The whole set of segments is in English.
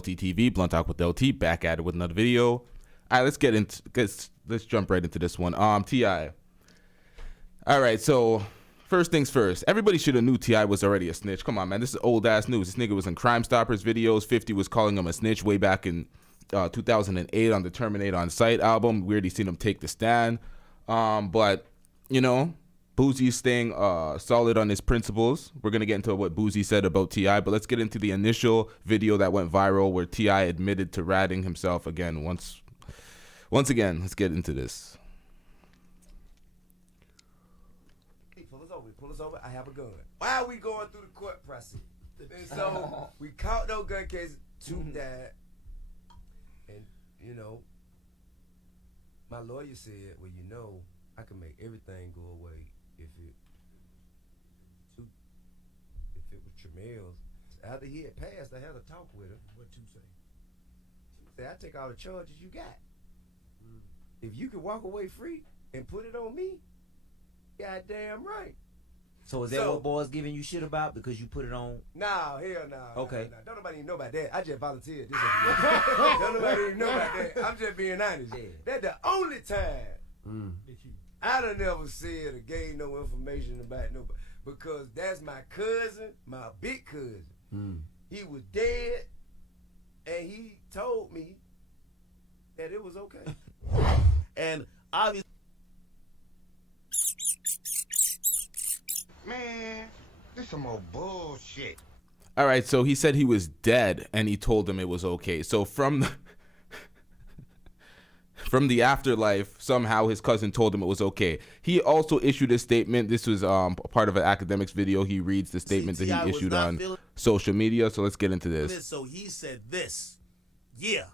LTTV, Blunt Talk with LT, back at it with another video. All right, let's jump right into this one. TI. All right, so first things first. Everybody should have knew TI was already a snitch. Come on, man, this is old ass news. This nigga was in Crime Stoppers videos. 50 was calling him a snitch way back in 2008 on the Terminate on Sight album. We already seen him take the stand. But you know, Boosie's staying solid on his principles. We're going to get into what Boosie said about T.I., but let's get into the initial video that went viral where T.I. admitted to ratting himself again. Once again, let's get into this. Hey, pull us over. I have a gun. Why are we going through the court process? And so we caught no gun cases, 2 died. And, you know, my lawyer said, well, you know, I can make everything go away if it was Tramel's. After he had passed, I had a talk with him. What you say? She said, I take all the charges you got. If you can walk away free and put it on me, goddamn right. So is that what boys giving you shit about because you put it on? Nah, hell nah. Okay. Nah. Don't nobody even know about that. I just volunteered. Don't nobody even know about that. I'm just being honest. Yeah. That's the only time I done never said or gave no information about nobody. Because that's my cousin, my big cousin. He was dead, and he told me that it was okay. And obviously, man, this some more bullshit. All right, so he said he was dead, and he told him it was okay. So from the afterlife, somehow his cousin told him it was okay. He also issued a statement. This was part of an academics video. He reads the statement that he issued on social media. So let's get into this. So he said this. Yeah.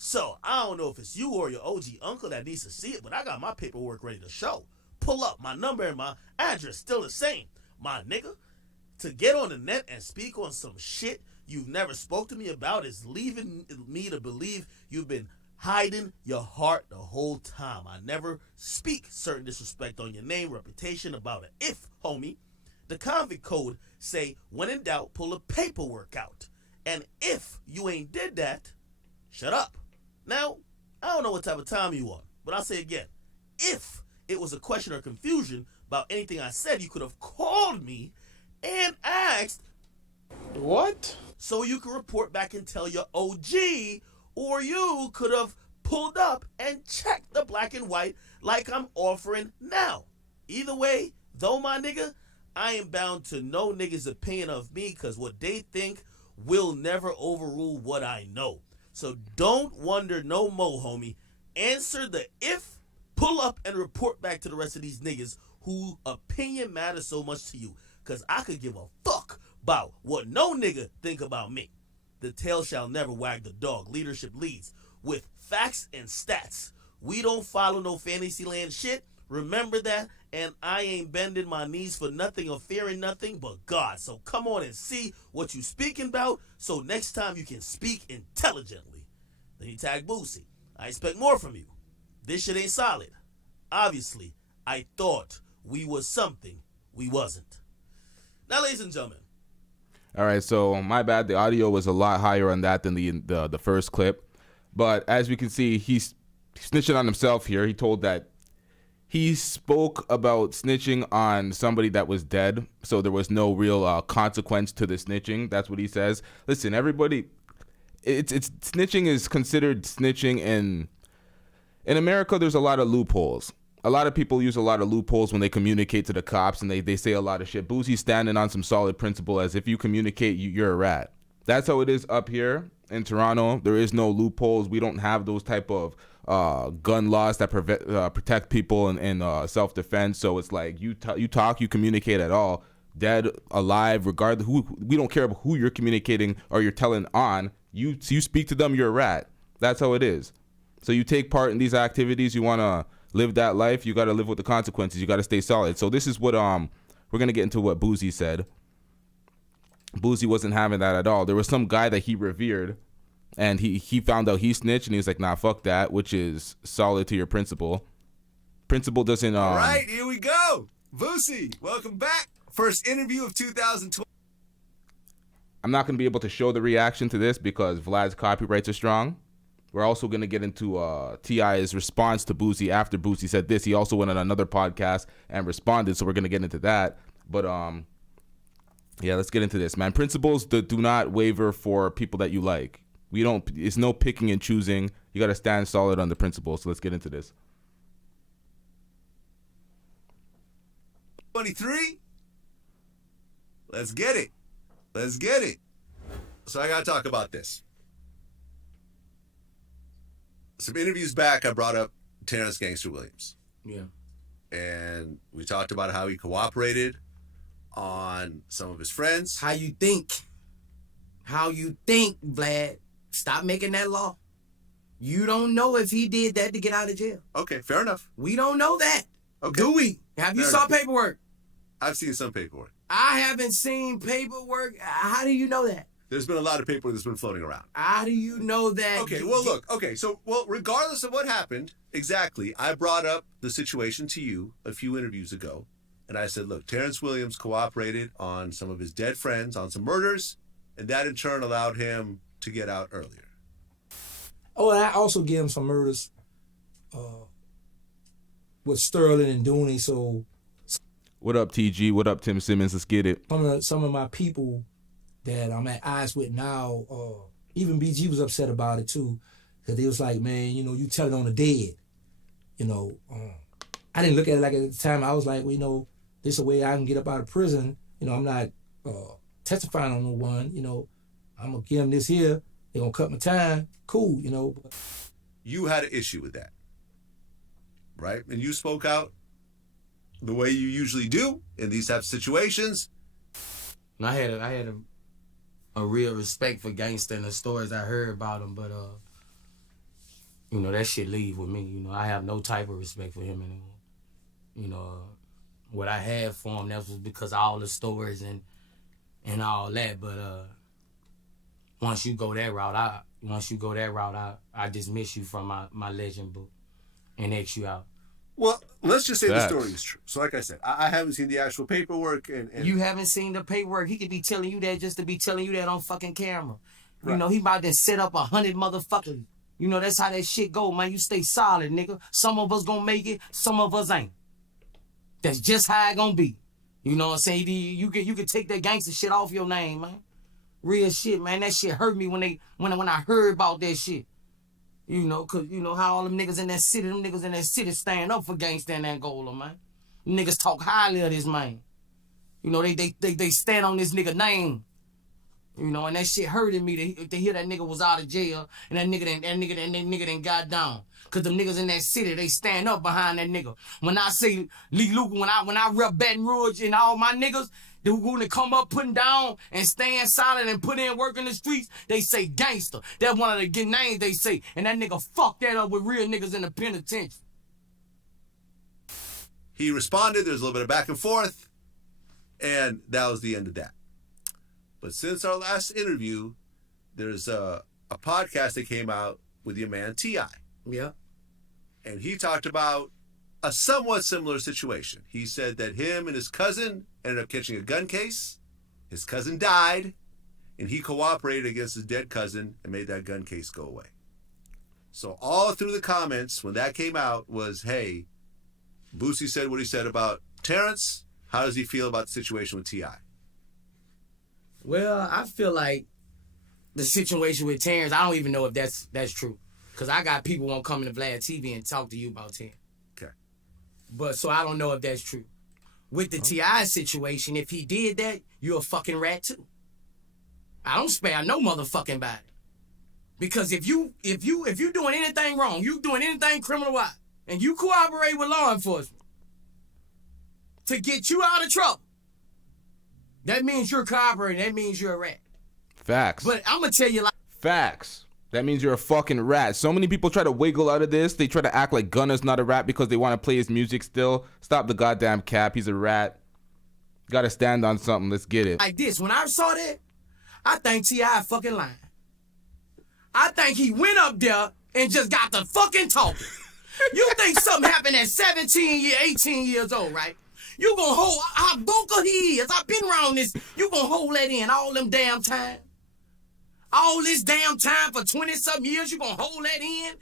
So I don't know if it's you or your OG uncle that needs to see it, but I got my paperwork ready to show. Pull up. My number and my address still the same. My nigga, to get on the net and speak on some shit you've never spoke to me about is leaving me to believe you've been hiding your heart the whole time. I never speak certain disrespect on your name, reputation about it. If, homie, the convict code say, when in doubt, pull the paperwork out. And if you ain't did that, shut up. Now, I don't know what type of time you on, but I'll say again, if it was a question or confusion about anything I said, you could have called me and asked, what? So you could report back and tell your OG, or you could have pulled up and checked the black and white like I'm offering now. Either way, though, my nigga, I ain't bound to no niggas' opinion of me because what they think will never overrule what I know. So don't wonder no mo, homie. Answer the if, pull up and report back to the rest of these niggas whose opinion matters so much to you. Because I could give a fuck about what no nigga think about me. The tail shall never wag the dog. Leadership leads with facts and stats. We don't follow no fantasy land shit. Remember that. And I ain't bending my knees for nothing or fearing nothing but God. So come on and see what you speaking about so next time you can speak intelligently. Then you tag Booosie. I expect more from you. This shit ain't solid. Obviously, I thought we was something we wasn't. Now, ladies and gentlemen. All right, so my bad. The audio was a lot higher on that than the first clip. But as we can see, he's snitching on himself here. He told that he spoke about snitching on somebody that was dead, so there was no real consequence to the snitching. That's what he says. Listen, everybody, it's snitching is considered snitching in America. There's a lot of loopholes. A lot of people use a lot of loopholes when they communicate to the cops, and they say a lot of shit. Boosie's standing on some solid principle as if you communicate, you're a rat. That's how it is up here in Toronto. There is no loopholes. We don't have those type of gun laws that protect people in self-defense. So it's like you talk, you communicate at all, dead, alive, regardless we don't care about who you're communicating or you're telling on. You speak to them, you're a rat. That's how it is. So you take part in these activities. You want to live that life. You got to live with the consequences. You got to stay solid. So this is what we're gonna get into what Booosie said. Booosie wasn't having that at all. There was some guy that he revered, and he found out he snitched, and he was like, nah, fuck that, which is solid to your principle. Principle doesn't All right, here we go. Booosie, welcome back. First interview of 2020. I'm not going to be able to show the reaction to this because Vlad's copyrights are strong. We're also going to get into T.I.'s response to Boosie after Boosie said this. He also went on another podcast and responded, so we're going to get into that. But, yeah, let's get into this, man. Principles do not waver for people that you like. It's no picking and choosing. You got to stand solid on the principles, so let's get into this. 23? Let's get it. Let's get it. So I got to talk about this. Some interviews back, I brought up Terrence Gangster Williams. Yeah. And we talked about how he cooperated on some of his friends. How you think? How you think, Vlad? Stop making that law. You don't know if he did that to get out of jail. Okay, fair enough. We don't know that. Okay. Do we? Have you Fair saw enough. paperwork? I've seen some paperwork. I haven't seen paperwork. How do you know that? There's been a lot of paperwork that's been floating around. How do you know that? Okay, well, look. Okay, so, regardless of what happened, exactly, I brought up the situation to you a few interviews ago, and I said, look, Terrence Williams cooperated on some of his dead friends on some murders, and that in turn allowed him to get out earlier. Oh, and I also gave him some murders with Sterling and Dooney, so What up, TG? What up, Tim Simmons? Let's get it. some of my people that I'm at odds with now, even BG was upset about it too, because they was like, man, you know, you telling on the dead. You know, I didn't look at it like at the time. I was like, well, you know, this is a way I can get up out of prison. You know, I'm not testifying on no one. You know, I'm going to give them this here. They're going to cut my time. Cool, you know. You had an issue with that, right? And you spoke out the way you usually do in these types of situations. And I had a real respect for gangster and the stories I heard about him, but you know, that shit leave with me. You know, I have no type of respect for him anymore. You know, what I had for him, that was because of all the stories and all that. But once you go that route, I dismiss you from my legend book and X you out. Well, let's just say Facts. the story is true. So like I said, I haven't seen the actual paperwork. And You haven't seen the paperwork. He could be telling you that just to be telling you that on fucking camera. You Right. know, he about to set up 100 motherfuckers. You know, that's how that shit go, man. You stay solid, nigga. Some of us gonna make it, some of us ain't. That's just how it gonna be. You know what I'm saying? You can take that gangster shit off your name, man. Real shit, man. That shit hurt me when I heard about that shit. You know, cause you know how all them niggas in that city stand up for gangsta in Angola, man. Niggas talk highly of this man. You know, they stand on this nigga name. You know, and that shit hurted me to hear that nigga was out of jail and that nigga done got down. Cause them niggas in that city, they stand up behind that nigga. When I say Lee Luke, when I rep Baton Rouge and all my niggas, they want to come up, putting down, and stand silent and put in work in the streets, they say gangster. That's one of the good names they say. And that nigga fucked that up with real niggas in the penitentiary. he responded. There's a little bit of back and forth, and that was the end of that. But since our last interview, there's a podcast that came out with your man T.I. Yeah. And he talked about a somewhat similar situation. He said that him and his cousin ended up catching a gun case. His cousin died, and he cooperated against his dead cousin and made that gun case go away. So all through the comments when that came out was, hey, Boosie said what he said about Terrence. How does he feel about the situation with T.I.? Well, I feel like the situation with Terrence, I don't even know if that's true. Because I got people won't come to Vlad TV and talk to you about Terrence. Okay. But so I don't know if that's true. With the T.I. situation, if he did that, you're a fucking rat too. I don't spare no motherfucking body. Because if you doing anything wrong, you doing anything criminal-wise, and you cooperate with law enforcement to get you out of trouble, that means you're cooperating. That means you're a rat. Facts. But I'm going to tell you like... Facts. That means you're a fucking rat. So many people try to wiggle out of this. They try to act like Gunna's not a rat because they want to play his music still. Stop the goddamn cap. He's a rat. Got to stand on something. Let's get it. Like this. When I saw that, I think T.I. fucking lying. I think he went up there and just got the fucking talking. You think something happened at 18 years old, right? You gonna hold how vocal he is. I've been around this. You gonna hold that in all them damn time. All this damn time for 20-something years, you gonna hold that in?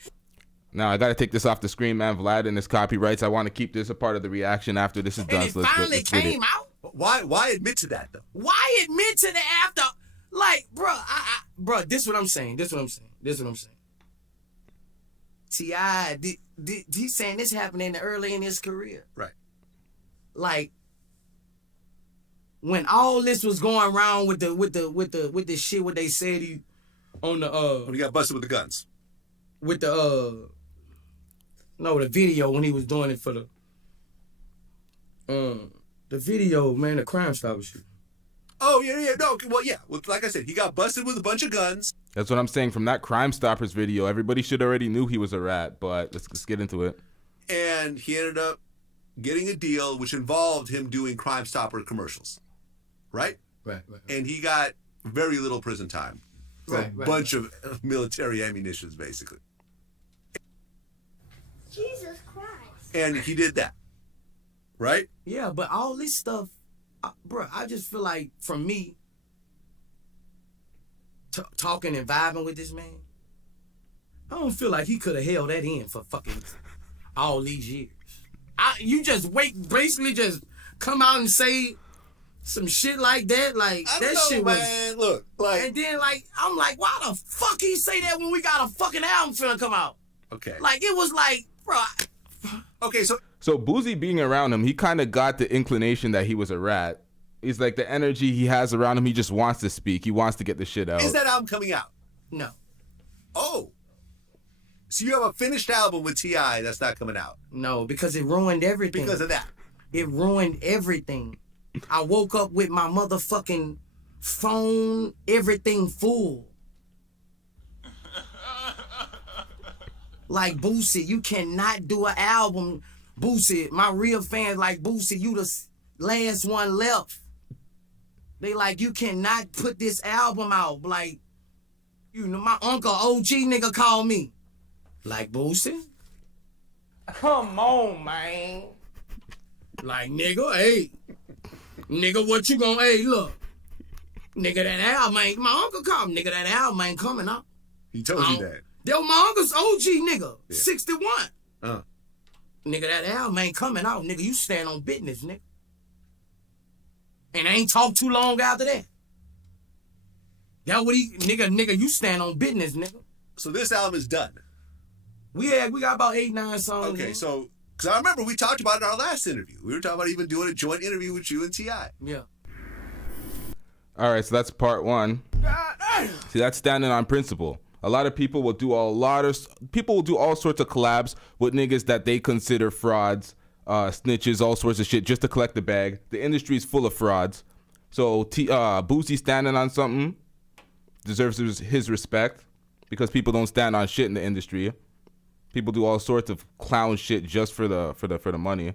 Now, I got to take this off the screen, man. Vlad and his copyrights. I want to keep this a part of the reaction after this is done. And it finally came out? Why admit to that, though? Why admit to the after? Like, bro, this what I'm saying. T.I., he's saying this happened early in his career. Right. Like, when all this was going around with the shit, what they said he on the When he got busted with the guns. With the the video when he was doing it for the video, man, the Crime Stopper shit. Oh, yeah, no, well, yeah. Well, like I said, he got busted with a bunch of guns. That's what I'm saying. From that Crime Stoppers video, everybody should already knew he was a rat, but let's get into it. And he ended up getting a deal which involved him doing Crime Stopper commercials. Right? Right. And he got very little prison time. Right. A bunch of military ammunitions, basically. Jesus Christ. And he did that. Right? Yeah, but all this stuff, bro, I just feel like, from me, talking and vibing with this man, I don't feel like he could have held that in for fucking all these years. You just basically just come out and say some shit like that, like I that don't know, shit man. Look, like, and then like I'm like, why the fuck he say that when we got a fucking album finna come out? Okay. Like it was like, bro. Okay, so Booosie being around him, he kind of got the inclination that he was a rat. He's like the energy he has around him. He just wants to speak. He wants to get the shit out. is that album coming out? No. Oh. So you have a finished album with T.I. that's not coming out? No, because it ruined everything. Because of that? It ruined everything. I woke up with my motherfucking phone, everything full. Like Booosie, you cannot do an album. Booosie, my real fans like Booosie, you the last one left. They like, you cannot put this album out. Like, you know, my uncle OG nigga called me. Like, Booosie? Come on, man. Like, nigga, hey. Nigga, what you gonna, hey, look. Nigga, that album ain't, my uncle called me, nigga, that album ain't coming out. He told you that. That was my uncle's OG nigga, Yeah. 61. Nigga, that album ain't coming out, nigga. You stand on business, nigga. And I ain't talk too long after that. That what he, nigga, you stand on business, nigga. So this album is done. We got about 8-9 songs. Okay, nigga. so, because I remember we talked about it in our last interview. We were talking about even doing a joint interview with you and T.I. Yeah. All right, so that's part one. See, that's standing on principle. A lot of people will do all sorts of collabs with niggas that they consider frauds, snitches, all sorts of shit just to collect the bag. The industry is full of frauds. So Booosie standing on something deserves his respect because people don't stand on shit in the industry. People do all sorts of clown shit just for the money.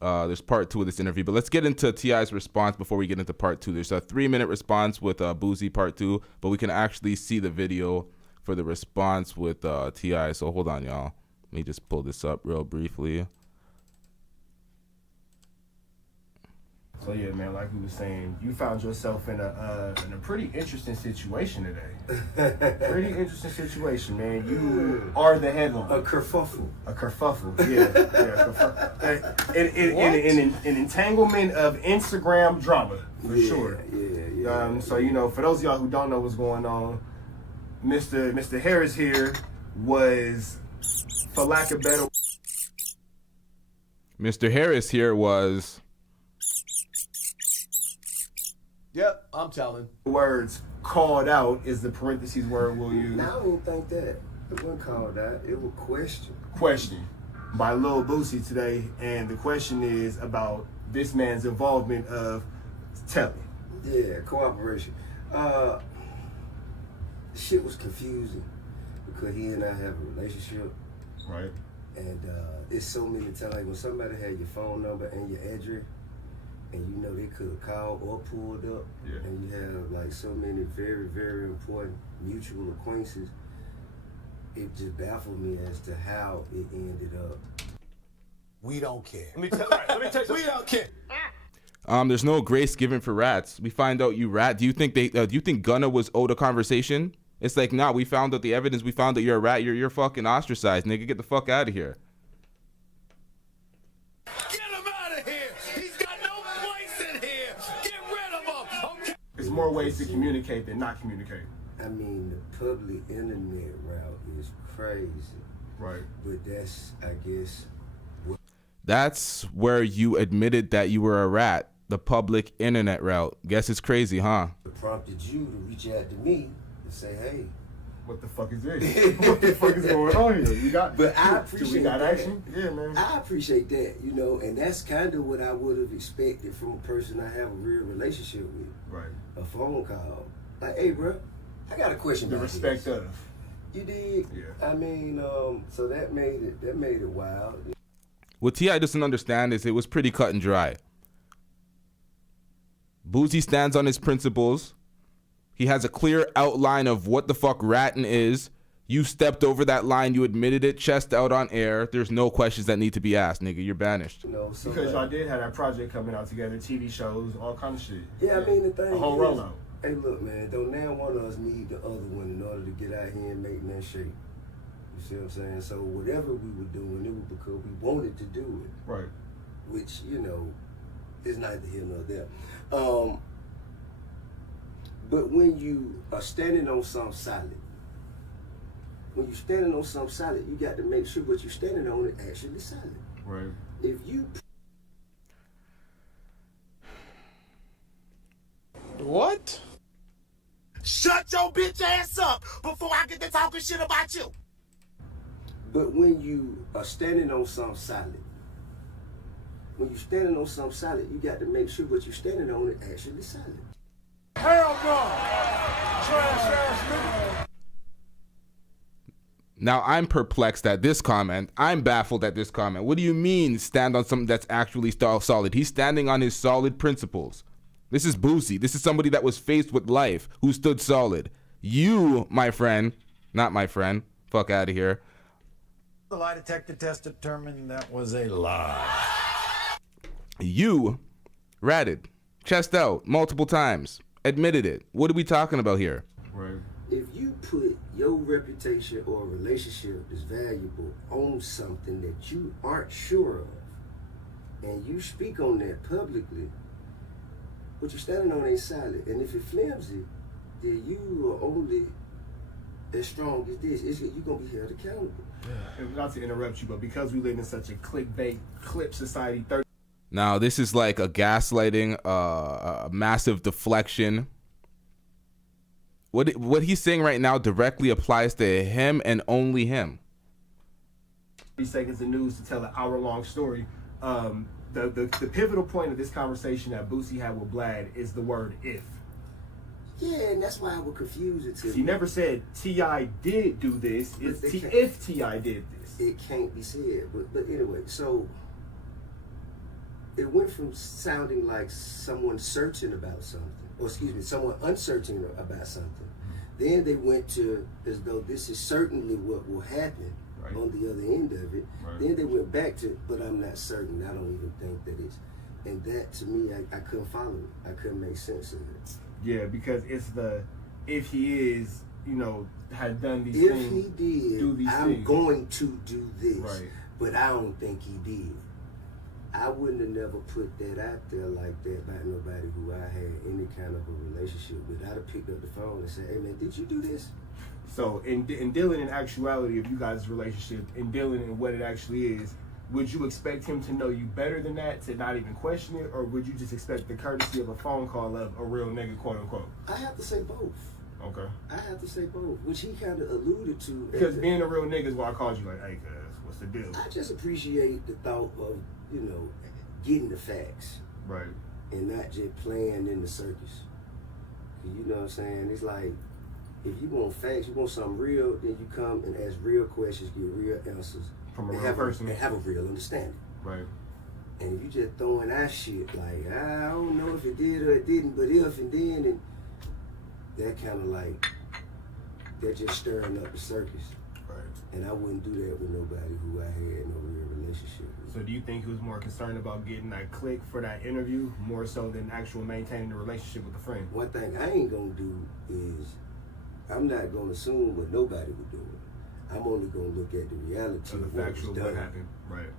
There's part 2 of this interview, but let's get into T.I.'s response before we get into part 2. There's a 3-minute response with Booosie part 2, but we can actually see the video for the response with T.I. So hold on, y'all. Let me just pull this up real briefly. So yeah, man, like we were saying, you found yourself in a pretty interesting situation today. Pretty interesting situation, man. You are the headline. A kerfuffle. A kerfuffle, yeah. Kerfuffle. An entanglement of Instagram drama, for sure. Yeah. So, you know, for those of y'all who don't know what's going on, Mr. Harris here was, for lack of better... Mr. Harris here was... Yep, I'm telling. Words called out is the parentheses word we'll use. Now I don't think that. It wasn't called out. It was Question by Lil Booosie today, and the question is about this man's involvement of telling. Yeah, cooperation. Shit was confusing because he and I have a relationship. Right. And it's so many times when somebody had your phone number and your address, and you know they could have called or pulled up, and you have like so many very, very important mutual acquaintances, it just baffled me as to how it ended up. We don't care. Let me tell you We don't care. There's no grace given for rats. We find out you rat. Do you think do you think Gunna was owed a conversation? It's like, nah, we found out the evidence. We found that you're a rat. You're fucking ostracized, nigga. Get the fuck out of here. Get him out of here. He's got no place in here. Get rid of him. Okay. There's more ways to communicate than not communicate. I mean, the public internet route is crazy. Right. But that's, I guess, That's where you admitted that you were a rat. The public internet route. Guess it's crazy, huh? what prompted you to reach out to me and say, hey. What the fuck is this? What the fuck is going on here? You got, But I appreciate we got that. action? Yeah, man. I appreciate that, you know, and that's kind of what I would have expected from a person I have a real relationship with. Right. A phone call. Like, hey, bro, I got a question The about respect this. of. You did? Yeah. I mean, so that made it wild. What T.I. doesn't understand is it was pretty cut and dry. Boosie stands on his principles. He has a clear outline of what the fuck ratting is. You stepped over that line. You admitted it, chest out on air. There's no questions that need to be asked, nigga. You're banished. You know, so Because y'all did have that project coming out together, TV shows, all kind of shit. yeah, I mean, the thing A whole is, rollout. hey, look, man, don't now one of us need the other one in order to get out here and make that shape. You see what I'm saying? So whatever we were doing, it was because we wanted to do it. Right. Which, you know, is neither here nor there. But when you are standing on something solid, when you're standing on something solid, you got to make sure what you're standing on is actually solid. Right. If you What? Shut your bitch ass up before I get to talking shit about you. But when you are standing on something solid, when you're standing on something solid, you got to make sure what you're standing on is actually solid. Hell no. Trash ass nigga. Now I'm perplexed at this comment. I'm baffled at this comment. What do you mean stand on something that's actually solid? He's standing on his solid principles. This is Boosie. This is somebody that was faced with life, who stood solid. You, my friend, not my friend, fuck out of here. The lie detector test determined that was a lie. You ratted, chest out, multiple times, admitted it. What are we talking about here? Right. If you put your reputation or a relationship that's valuable on something that you aren't sure of, and you speak on that publicly, what you're standing on ain't solid. And if it flimsy, then you are only as strong as this. You're going to be held accountable. Yeah. And not to interrupt you, but because we live in such a clickbait, clip society, Now, this is like a gaslighting, a massive deflection. What he's saying right now directly applies to him and only him. 30 seconds of news to tell an hour-long story. The pivotal point of this conversation that Boosie had with Blad is the word if. Yeah, and that's why I would confuse it too. He never said T.I. did do this. It's if T.I. did this. It can't be said. But anyway, so it went from sounding like someone searching about something, or excuse me, someone uncertain about something. Then they went to as though this is certainly what will happen on the other end of it. Right. Then they went back to, but I'm not certain. I don't even think that it's. And that to me, I couldn't follow it. I couldn't make sense of it. Yeah, because it's the if he is, had done these If things. he did, do these I'm things. going to do this. Right. But I don't think he did. I wouldn't have never put that out there like that about nobody who I had any kind of a relationship with. I'd have picked up the phone and said, hey man, did you do this? So in dealing in actuality of you guys' relationship, in dealing in what it actually is, would you expect him to know you better than that, to not even question it, or would you just expect the courtesy of a phone call of a real nigga, quote unquote? I have to say both. Okay. I have to say both, which he kind of alluded to. Because being a real nigga is why I called you like, hey, cuz, what's the deal? I just appreciate the thought of, getting the facts. Right. And not just playing in the circus. You know what I'm saying? It's like, if you want facts, you want something real, then you come and ask real questions, get real answers. From a and real person. And have a real understanding. Right. And if you just throwing out shit like, I don't know if it did or it didn't, but if and then, and that kind of like, they're just stirring up the circus. Right. And I wouldn't do that with nobody who I had no real relationship with. So do you think he was more concerned about getting that click for that interview more so than actual maintaining the relationship with the friend? One thing I ain't gonna do is I'm not gonna assume what nobody would do. I'm only gonna look at the reality of the factual what happened. Right.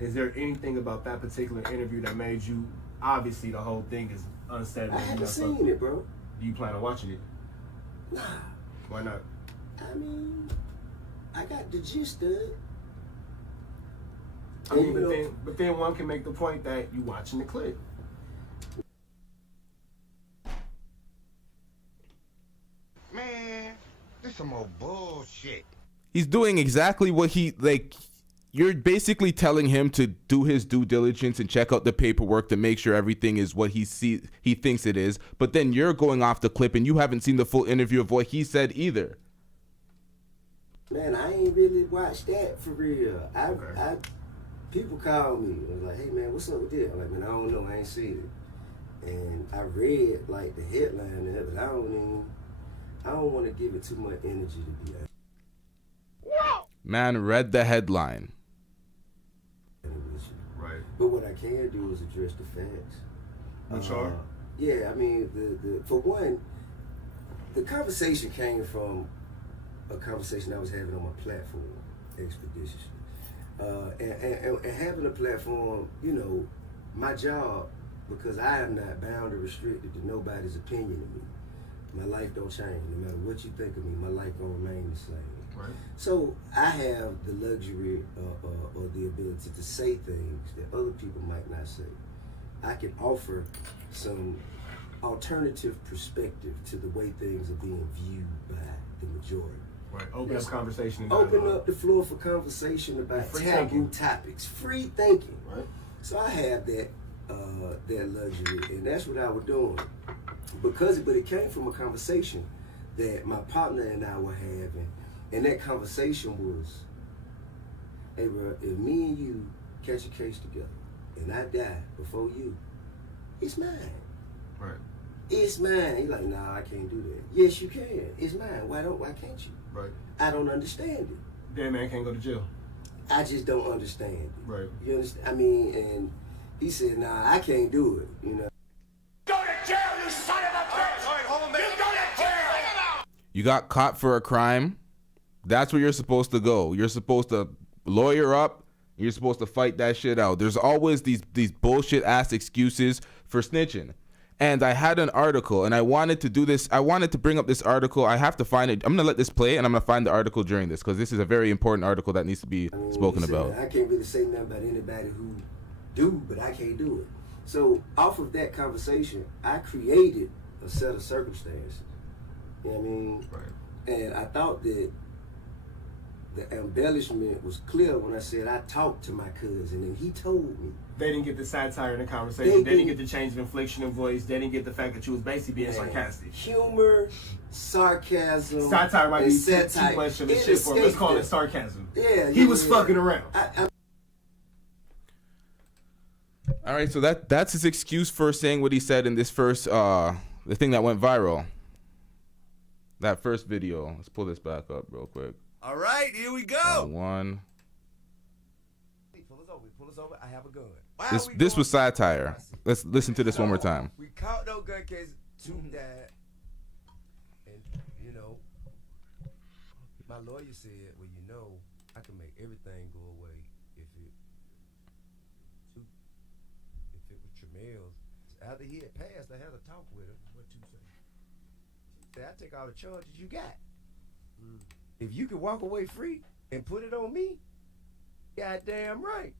Is there anything about that particular interview that made you, obviously the whole thing is unsettling? I haven't seen it, bro. Do you plan on watching it? Nah. Why not? I mean, I got the gist of it. I mean, but then one can make the point that you watching the clip. Man, this some old bullshit. He's doing exactly what you're basically telling him to do his due diligence and check out the paperwork to make sure everything is what he thinks it is. But then you're going off the clip and you haven't seen the full interview of what he said either. Man, I ain't really watched that for real. People call me and was like, hey man, what's up with this? I'm like, man, I don't know, I ain't seen it. And I read like the headline of it, but I don't want to give it too much energy to be honest. Man read the headline. Right. But what I can do is address the facts. Which are? Yeah, I mean, for one, the conversation came from a conversation I was having on my platform, expeditiously. And having a platform, you know, my job, because I am not bound or restricted to nobody's opinion of me. My life don't change. No matter what you think of me, my life gonna remain the same. Right. So I have the luxury or the ability to say things that other people might not say. I can offer some alternative perspective to the way things are being viewed by the majority. Right. Open up conversation. Open up the floor for conversation about taboo topics. Free thinking. Right. So I have that luxury, and that's what I was doing. But it came from a conversation that my partner and I were having, and that conversation was, hey bro, if me and you catch a case together and I die before you, it's mine. Right. It's mine. He's like, nah, I can't do that. Yes, you can. It's mine. Why can't you? Right. I don't understand it. That man can't go to jail. I just don't understand it. Right. You understand? I mean, and he said, nah, I can't do it, you know. Go to jail, you son of a bitch! All right, hold on, man. You go to jail! You got caught for a crime. That's where you're supposed to go. You're supposed to lawyer up. You're supposed to fight that shit out. There's always these bullshit ass excuses for snitching. And I had an article, and I wanted to do this. I wanted to bring up this article. I have to find it. I'm going to let this play, and I'm going to find the article during this, because this is a very important article that needs to be spoken about. I can't really say nothing about anybody who do, but I can't do it. So off of that conversation, I created a set of circumstances. You know what I mean? Right. And I thought that the embellishment was clear when I said I talked to my cousin, and he told me. They didn't get the satire in the conversation. They didn't get the change of inflection in voice. They didn't get the fact that you was basically being sarcastic. Humor, sarcasm. Satire might be satire. too much of a shit for him. Let's call it sarcasm. Yeah, he was fucking around. All right, so that's his excuse for saying what he said in this first, the thing that went viral. That first video. Let's pull this back up real quick. All right, here we go. One. Pull us over. I have a gun. This was satire. Let's listen to this one more time. We caught no gun case, 2 died, and you know, my lawyer said, well, you know, I can make everything go away if it was Tramel's. After he had passed, I had a talk with her. What you say? She said, I take all the charges you got. If you can walk away free and put it on me, goddamn right.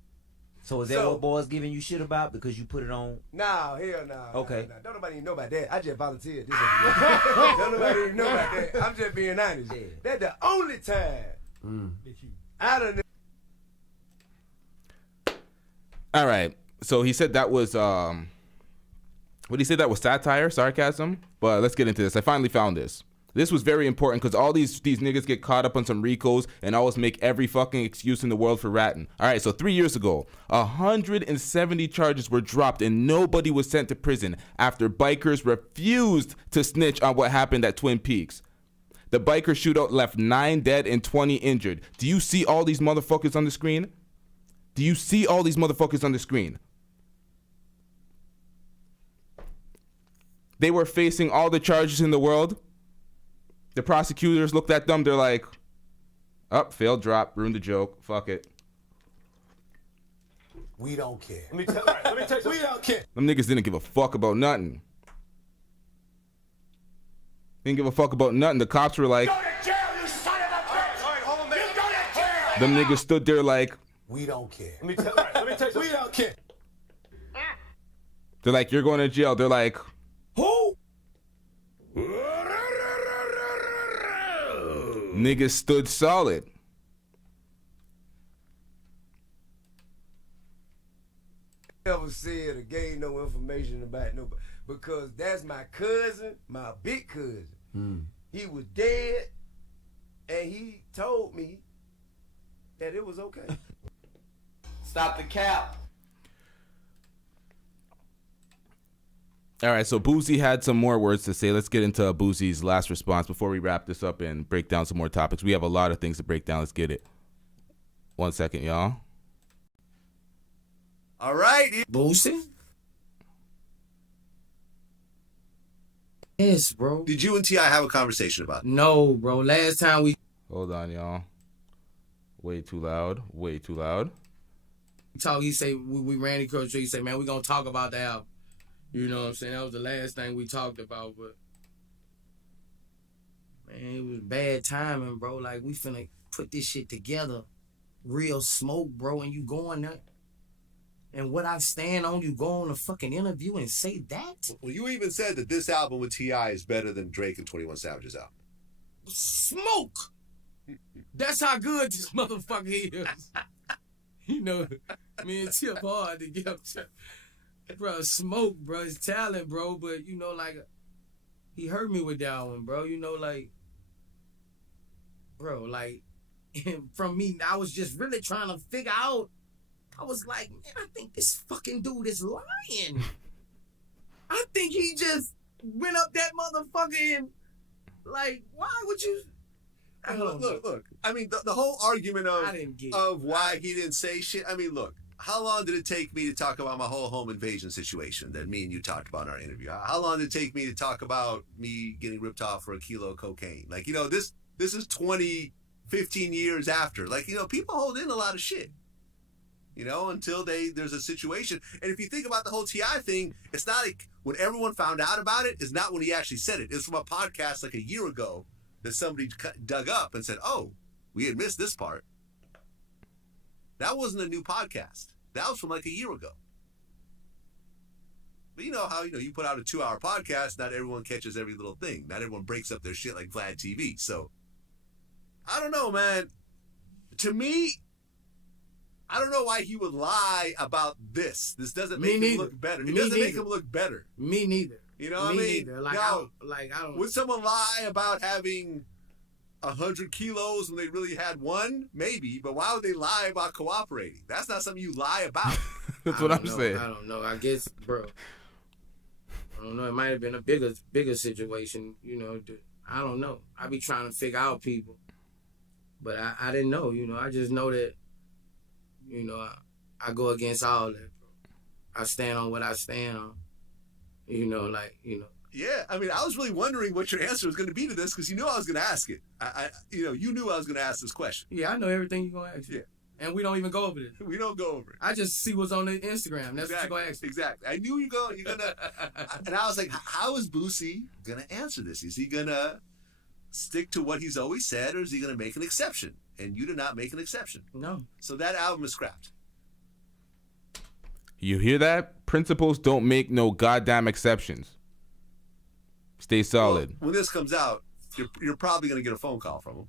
So is that what boys giving you shit about because you put it on? Nah, hell nah. Okay. Nah. Don't nobody even know about that. I just volunteered. Don't nobody even know about that. I'm just being honest. Yeah. That's the only time I done. All right. So he said that was what he said that was satire, sarcasm. But let's get into this. I finally found this. This was very important because all these niggas get caught up on some RICOs and always make every fucking excuse in the world for ratting. All right, so 3 years ago, 170 charges were dropped and nobody was sent to prison after bikers refused to snitch on what happened at Twin Peaks. The biker shootout left 9 dead and 20 injured. Do you see all these motherfuckers on the screen? Do you see all these motherfuckers on the screen? They were facing all the charges in the world. The prosecutors looked at them. They're like, failed drop, ruined the joke. Fuck it. We don't care. Let me tell you, we don't care. Them niggas didn't give a fuck about nothing. Didn't give a fuck about nothing. The cops were like, Go to jail, you son of a bitch! All right, hold on, man. You go to jail! them niggas stood there like, We don't care. Let me tell you, we don't care. they're like, you're going to jail. They're like, Who? niggas stood solid. Never said or gave no information about nobody because that's my cousin, my big cousin. He was dead, and he told me that it was okay. Stop the cap. All right, so Booosie had some more words to say. Let's get into Boosie's last response before we wrap this up and break down some more topics. We have a lot of things to break down. Let's get it. 1 second, y'all. All right. Boosie? Yes, bro. Did you and T.I. have a conversation about it? No, bro. Last time we Hold on, y'all. Way too loud. Way too loud. talked, he say we ran across the street. He say, man, we gonna talk about the album. You know what I'm saying? That was the last thing we talked about, but man, it was bad timing, bro. Like we finna put this shit together. Real smoke, bro, and you going there. And what I stand on, you go on a fucking interview and say that? Well, you even said that this album with T.I. is better than Drake and 21 Savage's album. Smoke! That's how good this motherfucker is. You know, me and Tip hard to get up to. Bro, Smoke, bro, his talent, bro, but, you know, like, he hurt me with that one, bro. You know, like, bro, like, from me, I was just really trying to figure out. I was like, man, I think this fucking dude is lying. I think he just went up that motherfucker and, like, why would you? Look. I mean, the whole argument of why he didn't say shit. I mean, look, how long did it take me to talk about my whole home invasion situation that me and you talked about in our interview? How long did it take me to talk about me getting ripped off for a kilo of cocaine? Like, you know, this is 15 years after. Like, you know, people hold in a lot of shit. You know, until there's a situation. And if you think about the whole T.I. thing, it's not like when everyone found out about it, it's not when he actually said it. It's from a podcast like a year ago that somebody dug up and said, oh, we had missed this part. That wasn't a new podcast. That was from like a year ago. But you know how, you put out a 2-hour podcast, not everyone catches every little thing. Not everyone breaks up their shit like Vlad TV. So, I don't know, man. To me, I don't know why he would lie about this. This doesn't make him look better. It doesn't make him look better. Me neither. You know what I mean? Neither. Like, now, I don't. Would someone lie about having 100 kilos when they really had one? Maybe, but why would they lie about cooperating? That's not something you lie about. That's what I'm saying. I don't know. I guess, bro. I don't know. It might have been a bigger situation. You know, I don't know. I be trying to figure out people, but I didn't know. You know, I just know that. You know, I go against all that, bro. I stand on what I stand on. You know, like, you know. Yeah, I mean, I was really wondering what your answer was going to be to this because you knew I was going to ask it. You knew I was going to ask this question. Yeah, I know everything you're going to ask. Yeah. And we don't even go over this. We don't go over it. I just see what's on the Instagram. That's what you're going to ask. Exactly. I knew you're going to. And I was like, how is Boosie going to answer this? Is he going to stick to what he's always said or is he going to make an exception? And you did not make an exception. No. So that album is scrapped. You hear that? Principles don't make no goddamn exceptions. Stay solid. Well, when this comes out, you're probably going to get a phone call from him.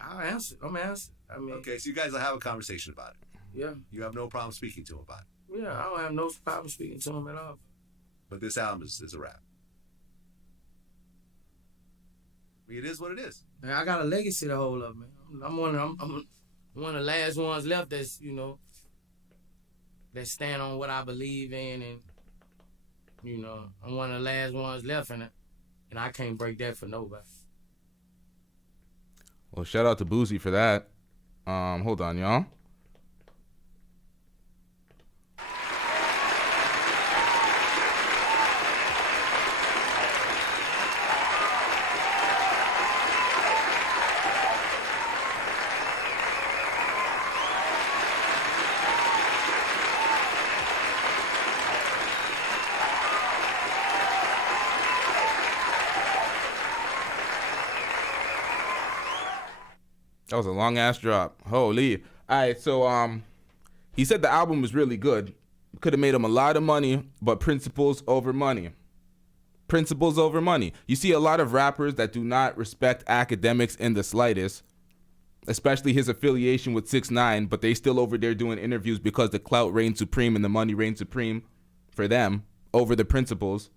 I'll answer. I'm going to answer. I mean. Okay, so you guys will have a conversation about it. Yeah. You have no problem speaking to him about it. Yeah, I don't have no problem speaking to him at all. But this album is a wrap. I mean, it is what it is. Man, I got a legacy to hold up, man. I'm one of the last ones left that's, you know, that stand on what I believe in, and, you know, I'm one of the last ones left in it, and I can't break that for nobody. Well, shout out to Booosie for that. Hold on, y'all. That was a long ass drop. Holy. All right, so he said the album was really good. Could have made him a lot of money, but principles over money. Principles over money. You see a lot of rappers that do not respect academics in the slightest, especially his affiliation with 6ix9ine, but they still over there doing interviews because the clout reigns supreme and the money reigns supreme for them over the principles.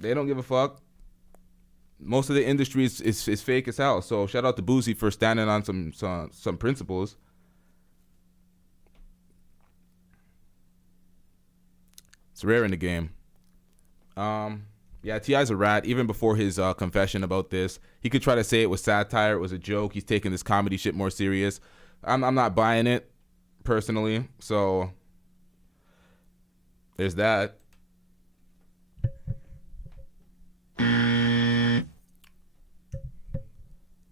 They don't give a fuck. Most of the industry is fake as hell. So shout out to Booosie for standing on some principles. It's rare in the game. Yeah, T.I.'s a rat. Even before his confession about this, he could try to say it was satire, it was a joke. He's taking this comedy shit more serious. I'm not buying it personally. So there's that.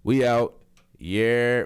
We out. Yeah.